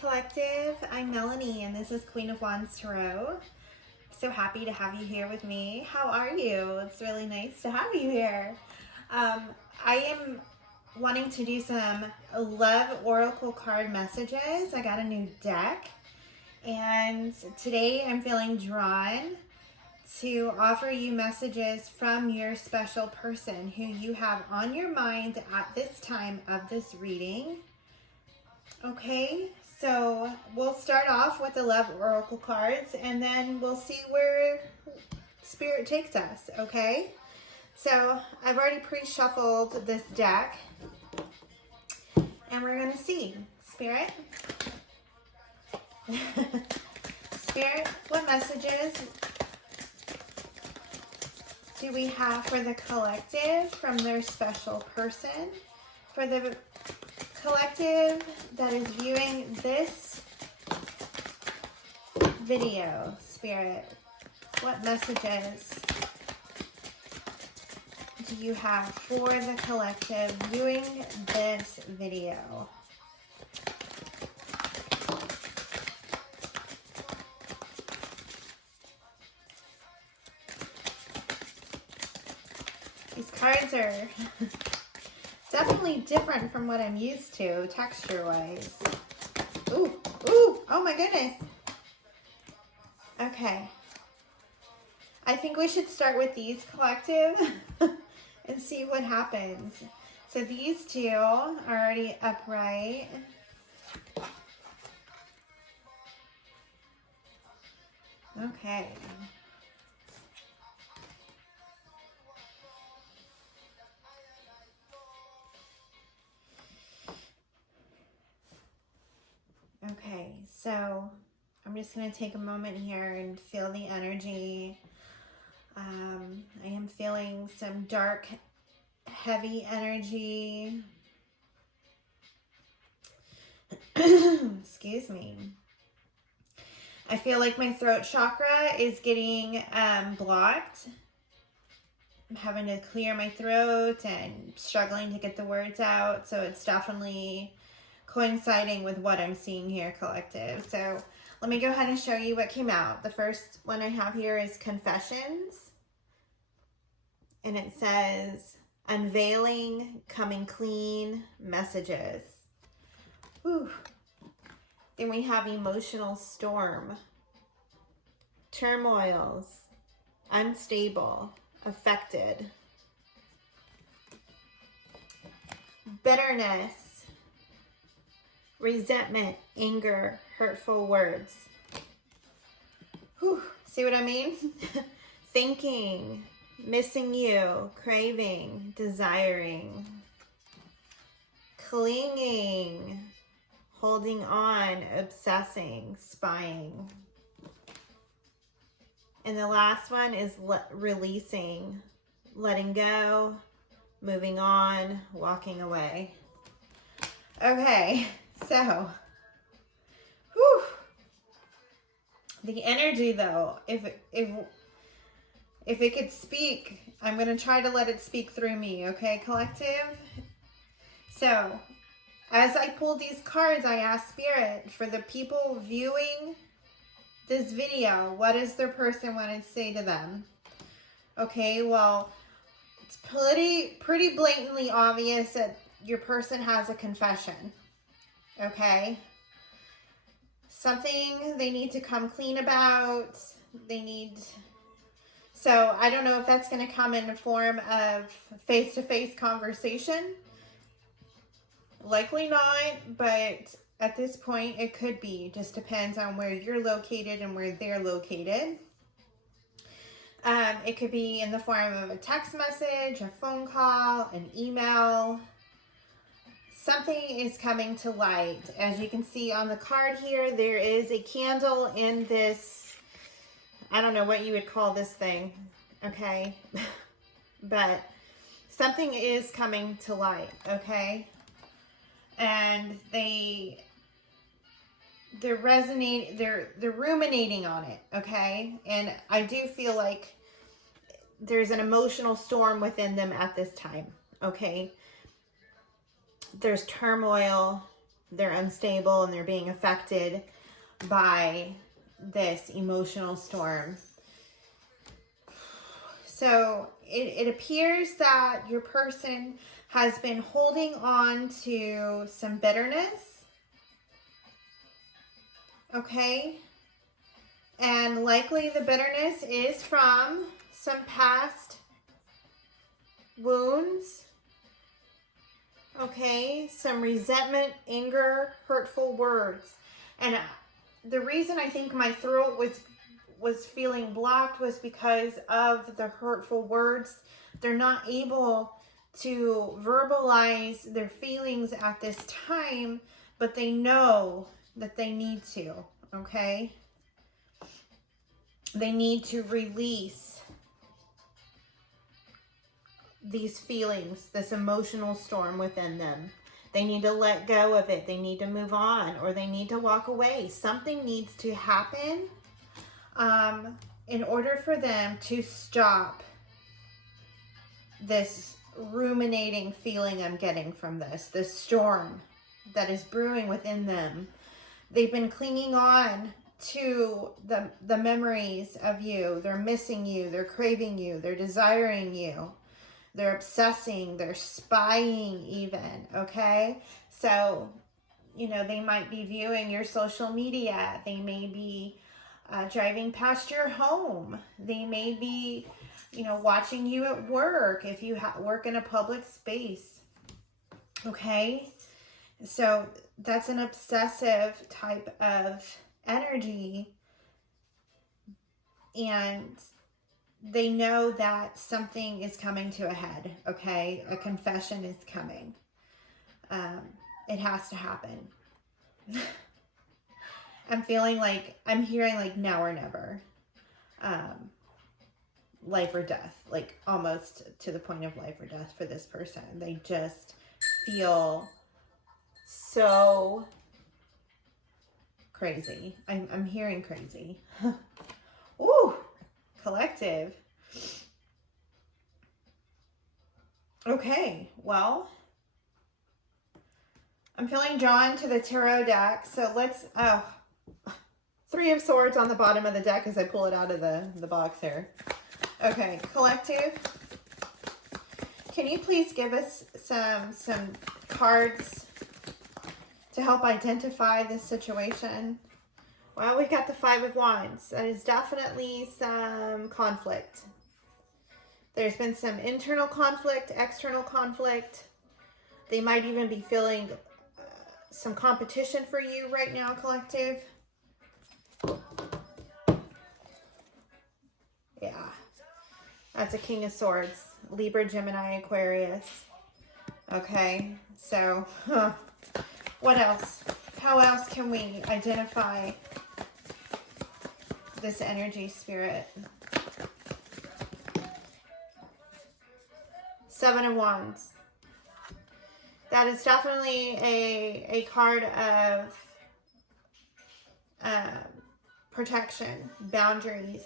Collective. I'm Melanie and this is Queen of Wands Tarot. So happy to have you here with me. How are you? It's really nice to have you here. I am wanting to do some love oracle card messages. I got a new deck and today I'm feeling drawn to offer you messages from your special person who you have on your mind at this time of this reading. Okay, so we'll start off with the love oracle cards and then we'll see where Spirit takes us, okay? So I've already pre-shuffled this deck and we're gonna see. Spirit? Spirit, what messages do we have for the collective from their special person? For the collective that is viewing this video, Spirit, what messages do you have for the collective viewing this video? These cards are definitely different from what I'm used to, texture-wise. Ooh, oh my goodness. Okay. I think we should start with these, collective, and see what happens. So these two are already upright. Okay. Okay, so I'm just going to take a moment here and feel the energy. I am feeling some dark, heavy energy. Excuse me. I feel like my throat chakra is getting blocked. I'm having to clear my throat and struggling to get the words out, so it's definitely coinciding with what I'm seeing here, collective. So let me go ahead and show you what came out. The first one I have here is Confessions. And it says, unveiling, coming clean, messages. Whew. Then we have Emotional Storm. Turmoils, unstable, affected. Bitterness. Resentment, anger, hurtful words. Whew, see what I mean? Thinking, missing you, craving, desiring, clinging, holding on, obsessing, spying. And the last one is releasing, letting go, moving on, walking away. Okay. So, whew. The energy though, if it could speak, I'm going to try to let it speak through me, okay, collective? So, as I pull these cards, I ask Spirit, for the people viewing this video, what does their person want to say to them? Okay, well, it's pretty blatantly obvious that your person has a confession. Okay, something they need to come clean about. So I don't know if that's going to come in the form of face-to-face conversation. Likely not, but at this point it could be. Just depends on where you're located and where they're located. It could be in the form of a text message, a phone call, an email. Something is coming to light. As you can see on the card here, there is a candle in this, I don't know what you would call this thing, okay? But something is coming to light, okay? And they're ruminating on it, okay? And I do feel like there's an emotional storm within them at this time, okay? There's turmoil, they're unstable and they're being affected by this emotional storm. So it appears that your person has been holding on to some bitterness. Okay? And likely the bitterness is from some past wounds. Okay? Some resentment, anger, hurtful words. And the reason I think my throat was feeling blocked was because of the hurtful words. They're not able to verbalize their feelings at this time, but they know that they need to, okay? They need to release these feelings, this emotional storm within them. They need to let go of it. They need to move on, or they need to walk away. Something needs to happen in order for them to stop this ruminating feeling I'm getting from this storm that is brewing within them. They've been clinging on to the memories of you. They're missing you. They're craving you. They're desiring you. They're obsessing. They're spying even, okay? So, you know, they might be viewing your social media. They may be driving past your home. They may be, you know, watching you at work if you work in a public space, okay? So that's an obsessive type of energy, and they know that something is coming to a head, okay? A confession is coming. It has to happen. I'm hearing like now or never. Life or death, like almost to the point of life or death for this person. They just feel so crazy. I'm hearing crazy. Ooh, collective. Okay, well, I'm feeling drawn to the tarot deck. So let's, Three of Swords on the bottom of the deck as I pull it out of the box here. Okay, collective. Can you please give us some cards to help identify this situation? Well, we got the Five of Wands. That is definitely some conflict. There's been some internal conflict, external conflict. They might even be feeling some competition for you right now, collective. Yeah. That's a King of Swords. Libra, Gemini, Aquarius. Okay, so, what else? How else can we identify this energy, spirit? Seven of Wands. That is definitely a card of protection, boundaries.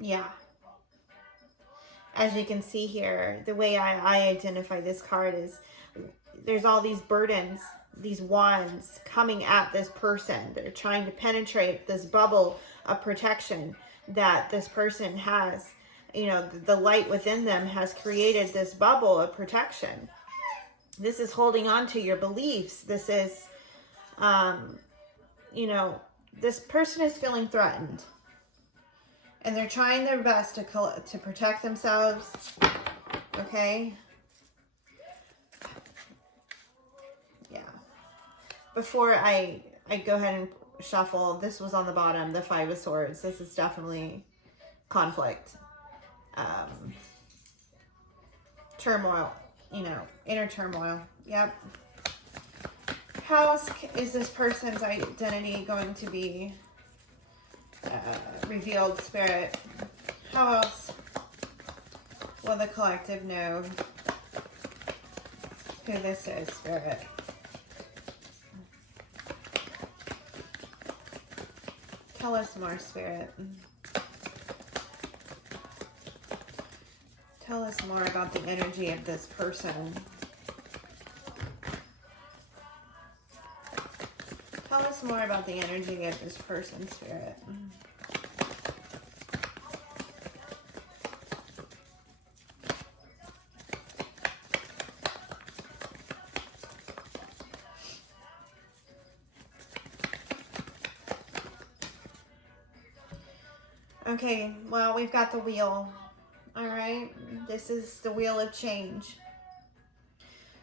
Yeah. As you can see here, the way I identify this card is there's all these burdens, these wands coming at this person. They're trying to penetrate this bubble of protection that this person has. You know, the light within them has created this bubble of protection. This is holding on to your beliefs. This is, you know, this person is feeling threatened. And they're trying their best to protect themselves. Okay? Yeah. Before I go ahead and shuffle, this was on the bottom, the Five of Swords. This is definitely conflict. Turmoil. You know, inner turmoil. Yep. How else is this person's identity going to be revealed, spirit? How else will the collective know who this is, spirit? Tell us more, spirit. Tell us more about the energy of this person. Tell us more about the energy of this person, Spirit. Okay, well, we've got the wheel. All right, this is the wheel of change.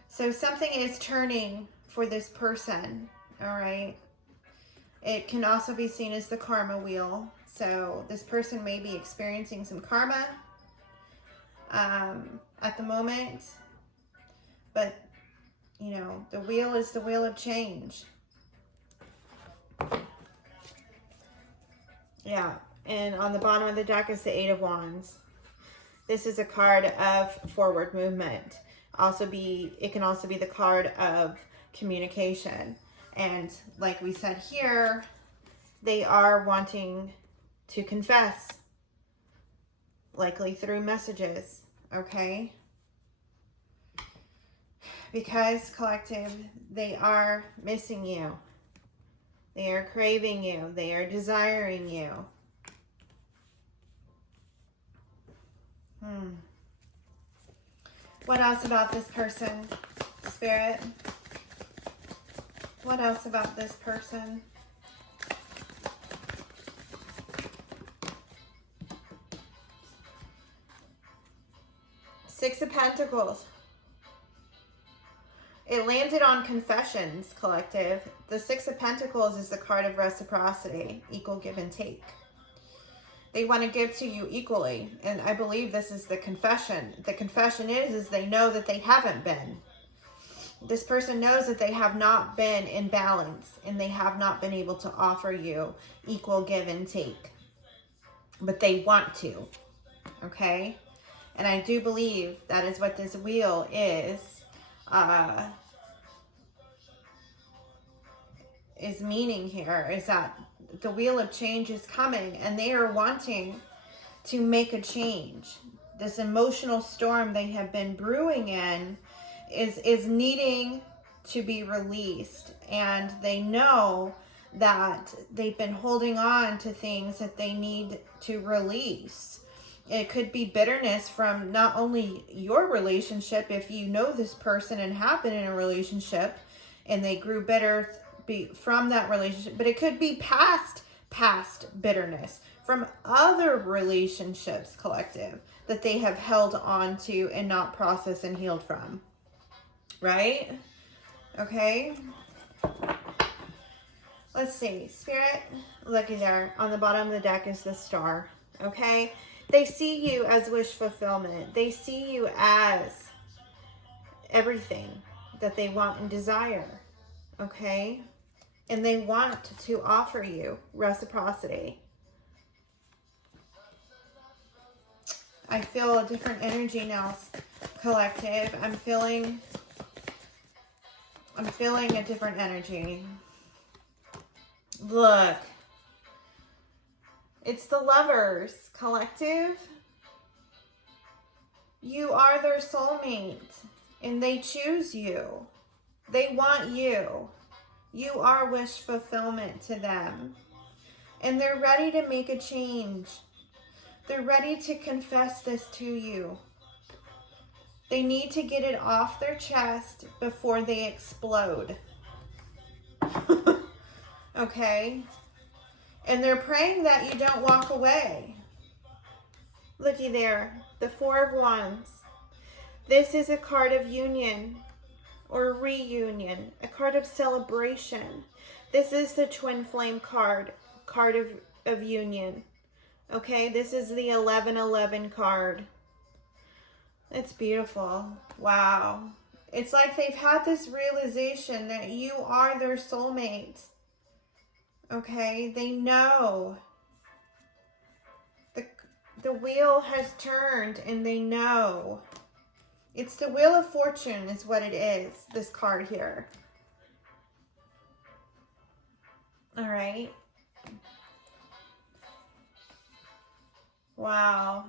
So something is turning for this person. All right. It can also be seen as the karma wheel. So this person may be experiencing some karma at the moment. But, you know, the wheel is the wheel of change. Yeah. And on the bottom of the deck is the Eight of Wands. This is a card of forward movement. It can also be the card of communication. And like we said here, they are wanting to confess, likely through messages, okay? Because, collective, they are missing you. They are craving you. They are desiring you. What else about this person, Spirit? What else about this person? Six of Pentacles. It landed on confessions, collective. The Six of Pentacles is the card of reciprocity, equal give and take. They want to give to you equally. And I believe this is the confession. The confession is they know that they haven't been. This person knows that they have not been in balance and they have not been able to offer you equal give and take. But they want to, okay? And I do believe that is what this wheel is meaning here, is that the wheel of change is coming and they are wanting to make a change. This emotional storm they have been brewing in is needing to be released, and they know that they've been holding on to things that they need to release. It could be bitterness from not only your relationship, if you know this person and have been in a relationship and they grew bitter from that relationship, but it could be past bitterness from other relationships, collective, that they have held on to and not processed and healed from. Right? Okay. Let's see. Spirit, looky there. On the bottom of the deck is the Star. Okay? They see you as wish fulfillment. They see you as everything that they want and desire. Okay? And they want to offer you reciprocity. I feel a different energy now, collective. I'm feeling a different energy. Look. It's the Lovers, collective. You are their soulmate, and they choose you. They want you. You are wish fulfillment to them. And they're ready to make a change. They're ready to confess this to you. They need to get it off their chest before they explode. Okay? And they're praying that you don't walk away. Looky there, the Four of Wands. This is a card of union or reunion, a card of celebration. This is the Twin Flame card of union. Okay, this is the 1111 card. It's beautiful. Wow. It's like they've had this realization that you are their soulmate. Okay, they know. The wheel has turned and they know. It's the Wheel of Fortune is what it is, this card here. All right. Wow.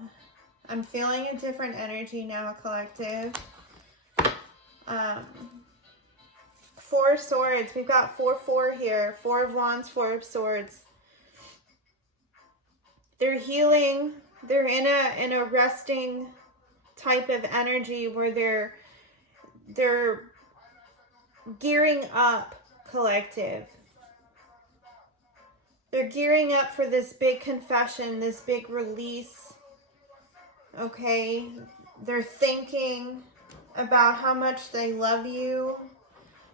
I'm feeling a different energy now, collective. Four of Swords. We've got 4-4 here. 4 of Wands, 4 of Swords. They're healing. They're in a resting type of energy where they're gearing up, collective. They're gearing up for this big confession, this big release. Okay? They're thinking about how much they love you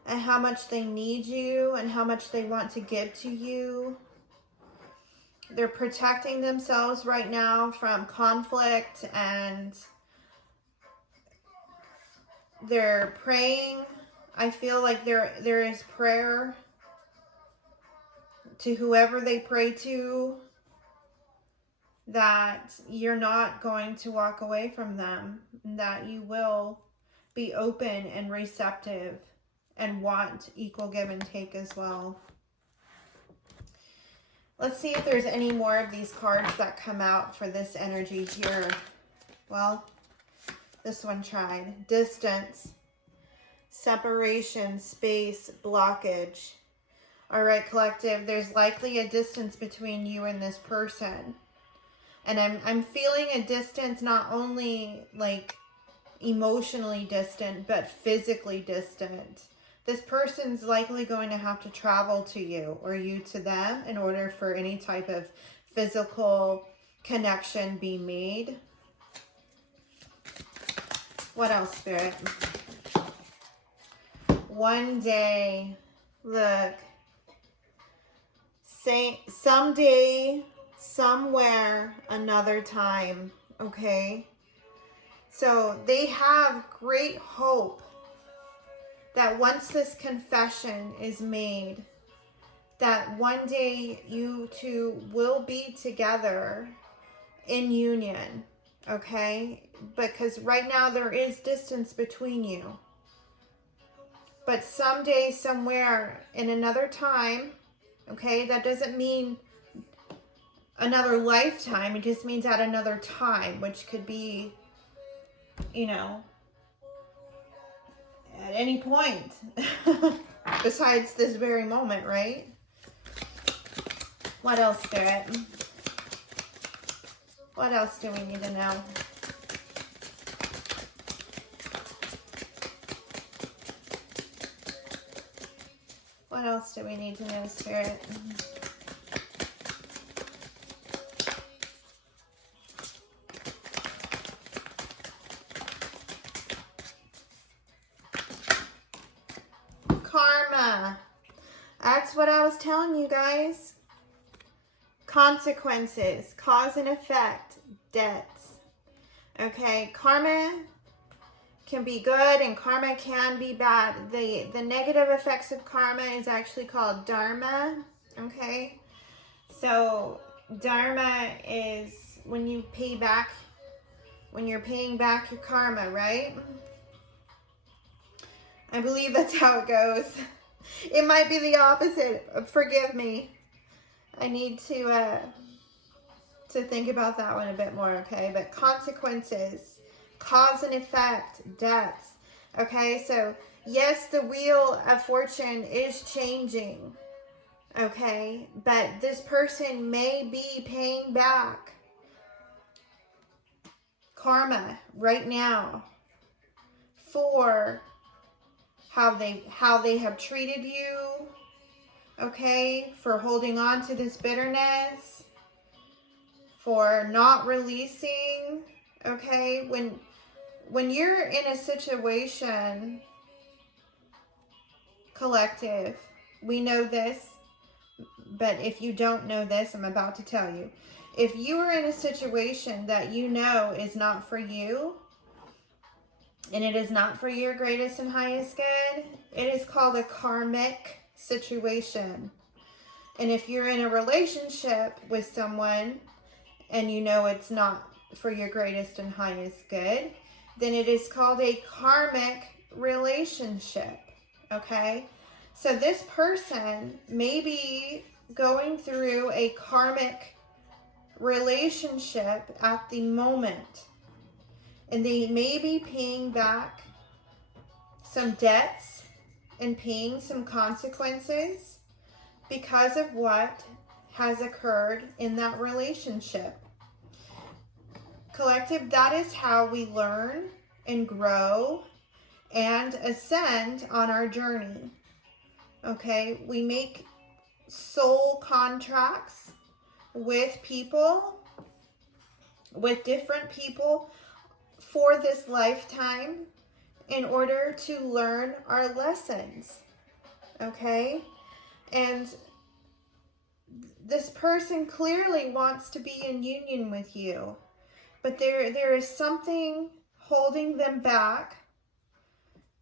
and how much they need you and how much they want to give to you. They're protecting themselves right now from conflict, and they're praying. I feel like there is prayer to whoever they pray to, that you're not going to walk away from them, that you will be open and receptive and want equal give and take as well. Let's see if there's any more of these cards that come out for this energy here. Well, this one tried. Distance, separation, space, blockage. All right, collective, there's likely a distance between you and this person. And I'm feeling a distance, not only like emotionally distant, but physically distant. This person's likely going to have to travel to you or you to them in order for any type of physical connection be made. What else, Spirit? One day, look, say someday, somewhere, another time, okay? So they have great hope that once this confession is made, that one day you two will be together in union, okay? Because right now there is distance between you. But someday, somewhere, in another time, okay, that doesn't mean another lifetime. It just means at another time, which could be, you know, at any point besides this very moment, right? What else, Spirit? What else do we need to know? What else do we need to know, Spirit? Karma. That's what I was telling you guys. Consequences, cause and effect, debts. Okay, karma can be good and karma can be bad. The negative effects of karma is actually called dharma. Okay, so dharma is when you pay back, when you're paying back your karma, right? I believe that's how it goes. It might be the opposite. Forgive me. I need to think about that one a bit more, okay? But consequences, cause and effect, debts. Okay, so yes, the wheel of fortune is changing, okay? But this person may be paying back karma right now for how they have treated you, okay, for holding on to this bitterness, for not releasing, okay? When you're in a situation, collective, we know this, but if you don't know this, I'm about to tell you. If you are in a situation that you know is not for you, and it is not for your greatest and highest good, it is called a karmic situation. And if you're in a relationship with someone and you know it's not for your greatest and highest good, then it is called a karmic relationship, okay? So this person may be going through a karmic relationship at the moment, and they may be paying back some debts and paying some consequences because of what has occurred in that relationship. Collective, that is how we learn and grow and ascend on our journey. Okay, we make soul contracts with people, with different people for this lifetime in order to learn our lessons. Okay, and this person clearly wants to be in union with you, but there is something holding them back.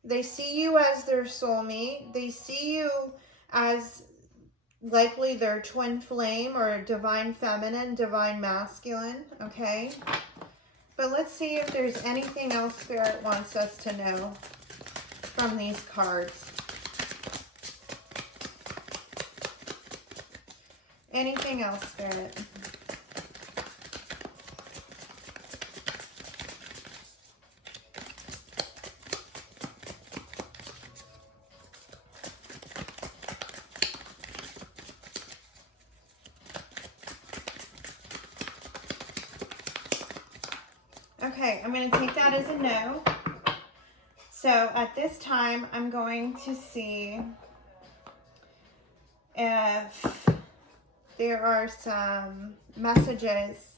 They see you as their soulmate. They see you as likely their twin flame or divine feminine, divine masculine, okay? But let's see if there's anything else Spirit wants us to know from these cards. Anything else, Spirit? Okay, I'm going to take that as a no. So at this time, I'm going to see if there are some messages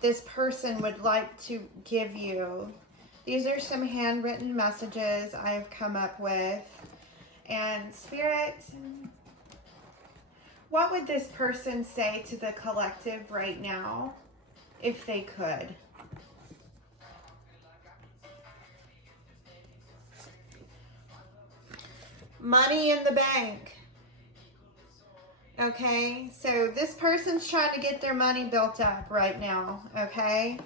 this person would like to give you. These are some handwritten messages I've come up with. And Spirit, what would this person say to the collective right now if they could? Money in the bank. Okay, so this person's trying to get their money built up right now, okay?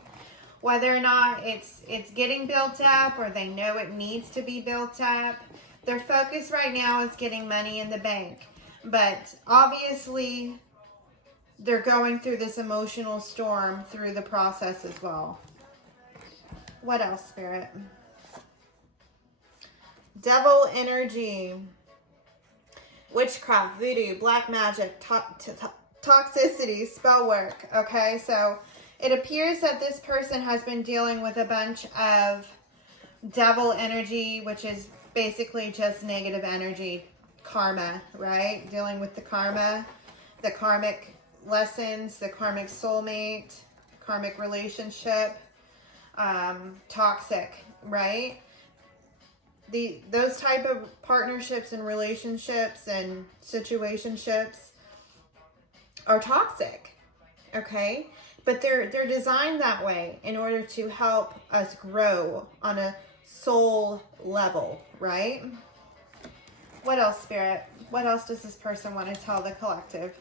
Whether or not it's getting built up or they know it needs to be built up, their focus right now is getting money in the bank. But obviously, they're going through this emotional storm through the process as well. What else, Spirit? Devil energy. Witchcraft, voodoo, black magic, toxicity, spell work. Okay, so it appears that this person has been dealing with a bunch of devil energy, which is basically just negative energy, karma, right? Dealing with the karma, the karmic lessons, the karmic soulmate, karmic relationship, toxic, right? Those type of partnerships and relationships and situationships are toxic, okay? But they're designed that way in order to help us grow on a soul level, right? What else, Spirit? What else does this person want to tell the collective?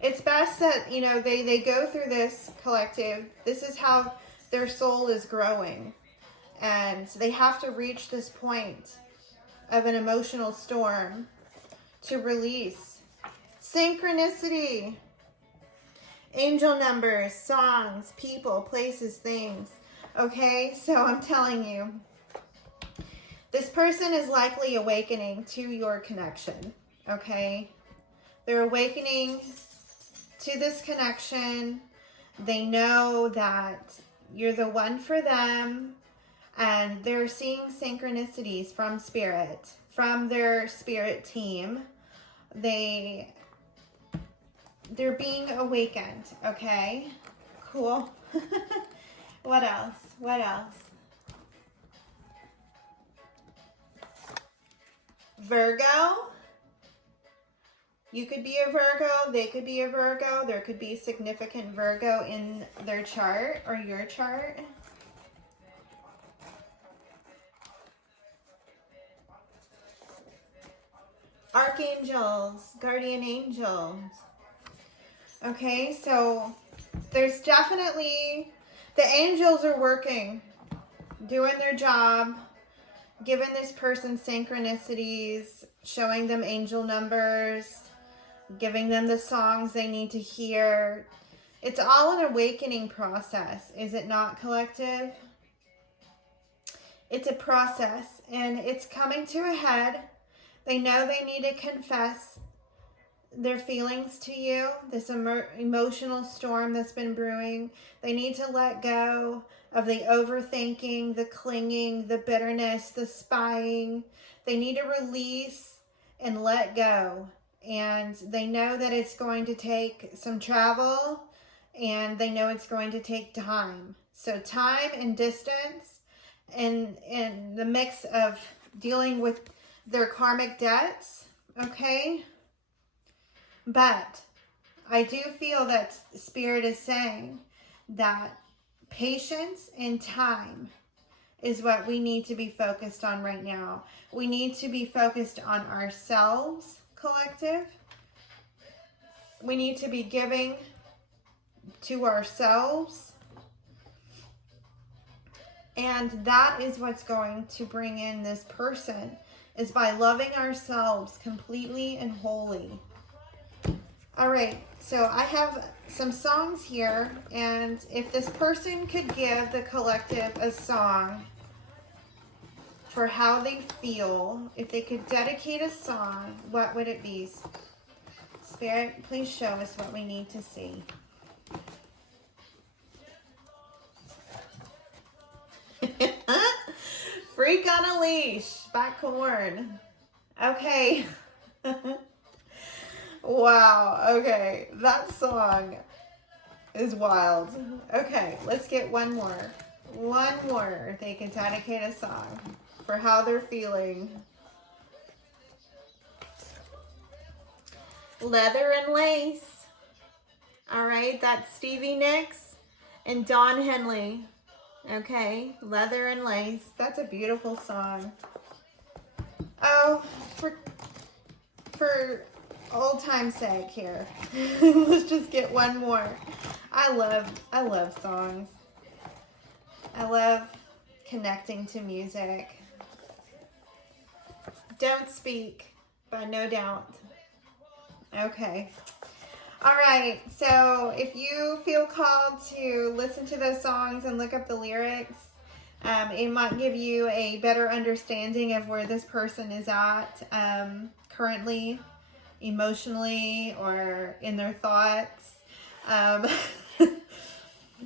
It's best that, you know, they go through this collective. This is how their soul is growing. And they have to reach this point of an emotional storm to release. Synchronicity. Angel numbers, songs, people, places, things. Okay, so I'm telling you, this person is likely awakening to your connection. Okay, they're awakening to this connection. They know that you're the one for them. And they're seeing synchronicities from Spirit, from their spirit team. They're being awakened, okay? Cool. What else? What else? Virgo. You could be a Virgo. They could be a Virgo. There could be significant Virgo in their chart or your chart. Archangels, guardian angels. Okay, so there's definitely, the angels are working, doing their job, giving this person synchronicities, showing them angel numbers, giving them the songs they need to hear, It's all an awakening process, is it not, collective? It's a process, and it's coming to a head. They know they need to confess their feelings to you, this emotional storm that's been brewing. They need to let go of the overthinking, the clinging, the bitterness, the spying. They need to release and let go. And they know that it's going to take some travel, and they know it's going to take time. So time and distance, and the mix of dealing with their karmic debts, okay? But I do feel that Spirit is saying that patience and time is what we need to be focused on right now. We need to be focused on ourselves, collective. We need to be giving to ourselves. And that is what's going to bring in this person, is by loving ourselves completely and wholly. All right, so I have some songs here, and if this person could give the collective a song for how they feel, if they could dedicate a song, what would it be? Spirit, please show us what we need to see. Freak on a Leash by Korn. Okay. Wow, okay, that song is wild. Okay, let's get one more. One more. If they can dedicate a song for how they're feeling. Leather and Lace. All right, that's Stevie Nicks and Don Henley. Okay, Leather and Lace. That's a beautiful song. Oh, for old time's sake here, let's just get one more. I love songs. I love connecting to music. Don't Speak by No Doubt. Okay. All right, so if you feel called to listen to those songs and look up the lyrics, it might give you a better understanding of where this person is at currently, emotionally, or in their thoughts.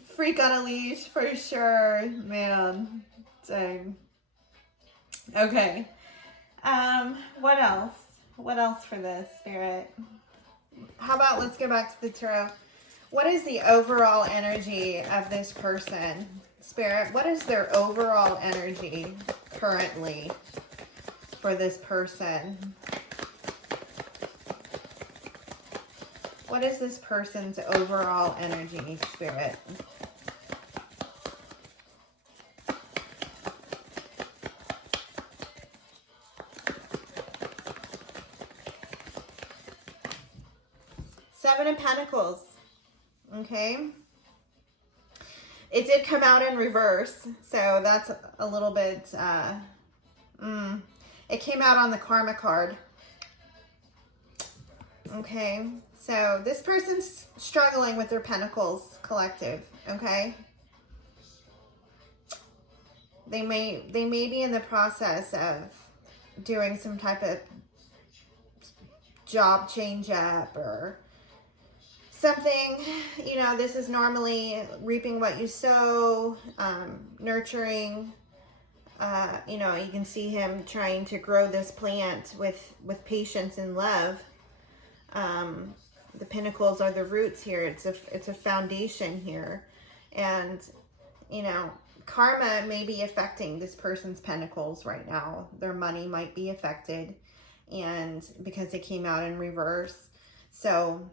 Freak on a Leash for sure, man. Dang. Okay. What else? What else for this, Spirit? How about let's go back to the tarot. What is the overall energy of this person? Spirit, what is their overall energy currently for this person? What is this person's overall energy, Spirit? Seven of Pentacles. Okay. It did come out in reverse, so that's a little bit, it came out on the Karma card. Okay, so this person's struggling with their Pentacles, collective, okay? They may be in the process of doing some type of job change up or something. You know, this is normally reaping what you sow, nurturing. You know, you can see him trying to grow this plant with patience and love. The Pentacles are the roots here. It's a foundation here. And, you know, karma may be affecting this person's Pentacles right now. Their money might be affected, and because they came out in reverse. So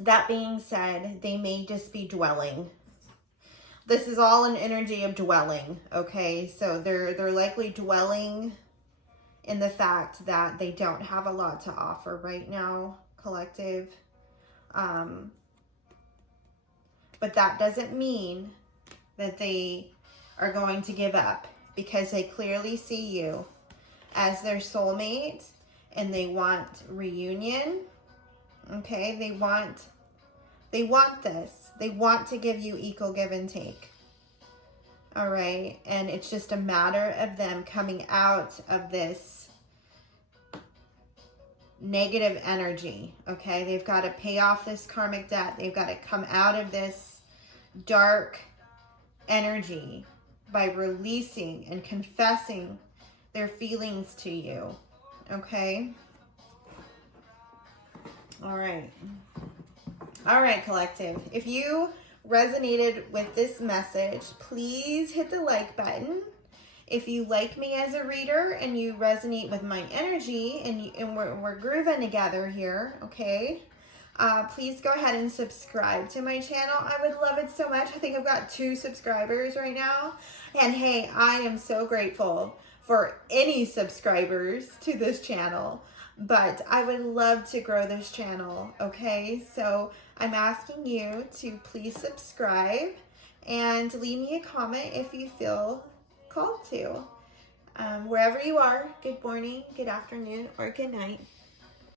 that being said, they may just be dwelling. This is all an energy of dwelling, okay? So they're likely dwelling in the fact that they don't have a lot to offer right now, collective. But that doesn't mean that they are going to give up, because they clearly see you as their soulmate and they want reunion. Okay, they want They want this. They want to give you equal give and take. All right. And it's just a matter of them coming out of this negative energy. Okay. They've got to pay off this karmic debt. They've got to come out of this dark energy by releasing and confessing their feelings to you. Okay. All right. All right, collective. If you resonated with this message, please hit the like button. If you like me as a reader and you resonate with my energy and we're grooving together here, okay? Please go ahead and subscribe to my channel. I would love it so much. I think I've got 2 subscribers right now. And hey, I am so grateful for any subscribers to this channel. But I would love to grow this channel, okay? So I'm asking you to please subscribe and leave me a comment if you feel called to. Wherever you are, good morning, good afternoon, or good night.